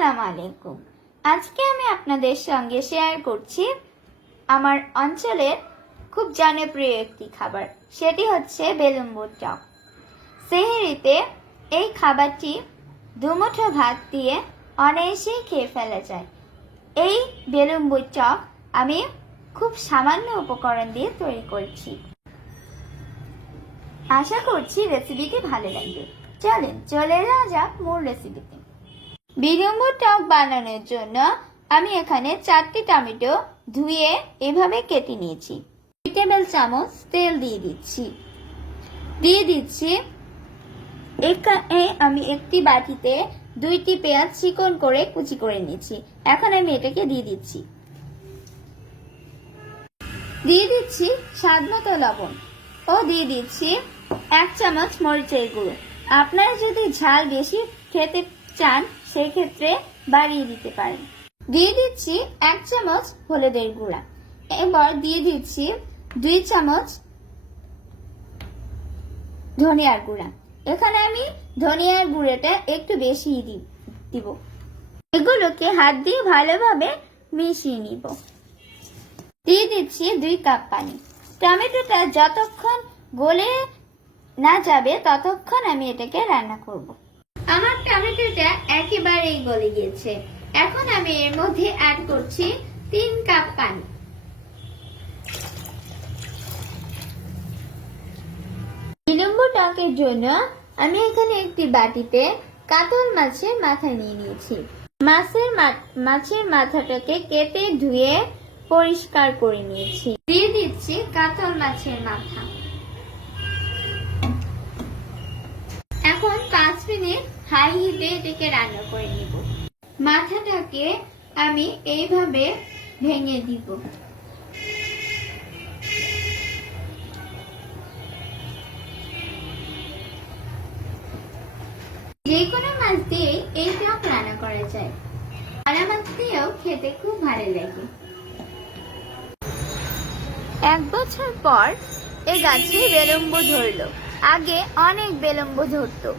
আসসালামু আলাইকুম। আজকে আমি আপনাদের সঙ্গে শেয়ার করছি আমার অঞ্চলের খুব জনপ্রিয় একটি খাবার, সেটি হচ্ছে বেলুম্বুর টক। সেহরিতে এই খাবারটি দুমুঠো ভাত দিয়ে অনায়াসেই খেয়ে ফেলা যায়। এই বেলুম্বুর টক আমি খুব সামান্য উপকরণ দিয়ে তৈরি করেছি। আশা করছি রেসিপিটি ভালো লাগবে। চলে যাওয়া যাক মূল রেসিপিতে। বেলুম্বুর টক বানানোর জন্য আমি এখানে 4টি টমেটো ধুয়ে এভাবে কেটে নিয়েছি। 2 টেবিল চামচ তেল দিয়ে দিচ্ছি। এখানে আমি একটি বাটিতে 2টি পেঁয়াজ চিকন করে কুচি করে নিয়েছি। এখন আমি এটাকে দিয়ে দিচ্ছি স্বাদ মতো লবণ ও দিয়ে দিচ্ছি 1 চামচ মরিচের গুঁড়ো। আপনারা যদি ঝাল বেশি খেতে চান সেক্ষেত্রে বাড়িয়ে দিতে পারেন। দিয়ে দিচ্ছি 1 চামচ হলুদের গুঁড়া। এবার দিয়ে দিচ্ছি 2 চামচ ধনিয়ার গুঁড়া। এখানে আমি ধনিয়ার গুঁড়োটা একটু বেশি দিব। এগুলোকে হাত দিয়ে ভালোভাবে মিশিয়ে নিব। দিয়ে দিচ্ছি 2 কাপ পানি। টমেটোটা যতক্ষণ গলে না যাবে ততক্ষণ আমি এটাকে রান্না করব। আমার টমেটোটা একেবারেই গলে গিয়েছে। এখন আমি এর মধ্যে অ্যাড করছি 3 কাপ পানি। বেলুম্বুর টকের জন্য আমি এখানে একটি বাটিতে কাতল মাছের মাথা নিয়ে নিয়েছি। মাছের মাথাটাকে কেটে ধুয়ে পরিষ্কার করে নিয়েছি। দিয়ে দিচ্ছি কাতল মাছের মাথা। এখন 5 মিনিট হাই হিটে এটাকে রান্না করে নিব। মাথাটাকে আমি এইভাবে ভেঙে দিব। যে কোনো মাছ দিয়ে এই টক রান্না করা যায়। ভাড়া মাছ দিয়েও খেতে খুব ভালো লাগে। 1 বছর পর এই গাছে বেলুম্বু ধরলো। আগে অনেক বেলুম্বু ধরতো।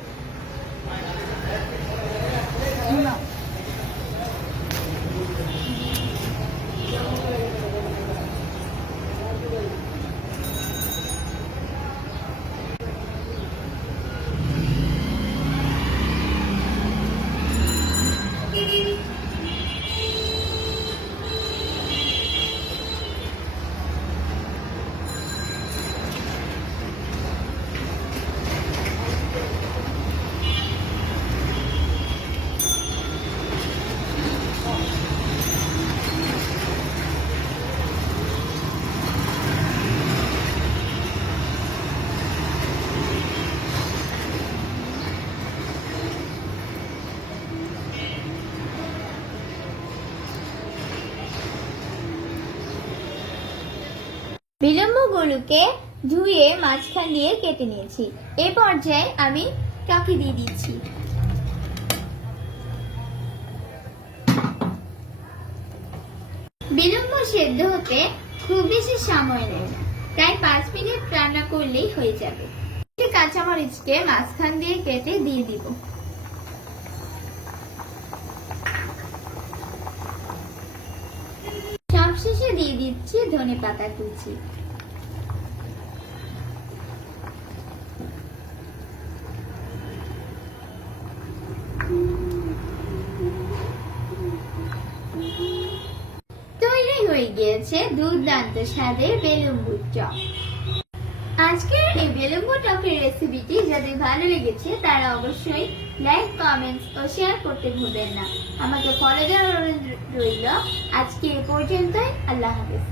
বেলুম্বুগুলোকে ধুয়ে মাঝখান দিয়ে কেটে নিয়েছি। এই পর্যায়ে আমি টকে দিয়ে দিচ্ছি। বেলুম্বু সেদ্ধ হতে খুব বেশি সময় নেয় না, প্রায় 5 মিনিট রান্না করলেই হয়ে যাবে। কাঁচামরিচকে মাঝখান দিয়ে কেটে দিয়ে দিব। সবশেষে দিয়ে দিচ্ছি ধনেপাতা কুচি। তৈরি হয়ে গিয়েছে দুর্দান্ত স্বাদের বেলুম্বুর টক। আজকের এই বেলুম্বুর টকের রেসিপিটি যাদের ভালো লেগেছে তারা অবশ্যই লাইক, কমেন্টস ও শেয়ার করতে ভুলবেন না। আমাকে ফলো দেওয়ার অনুরোধ রইল। আজকে এই পর্যন্তই। আল্লাহ হাফেজ।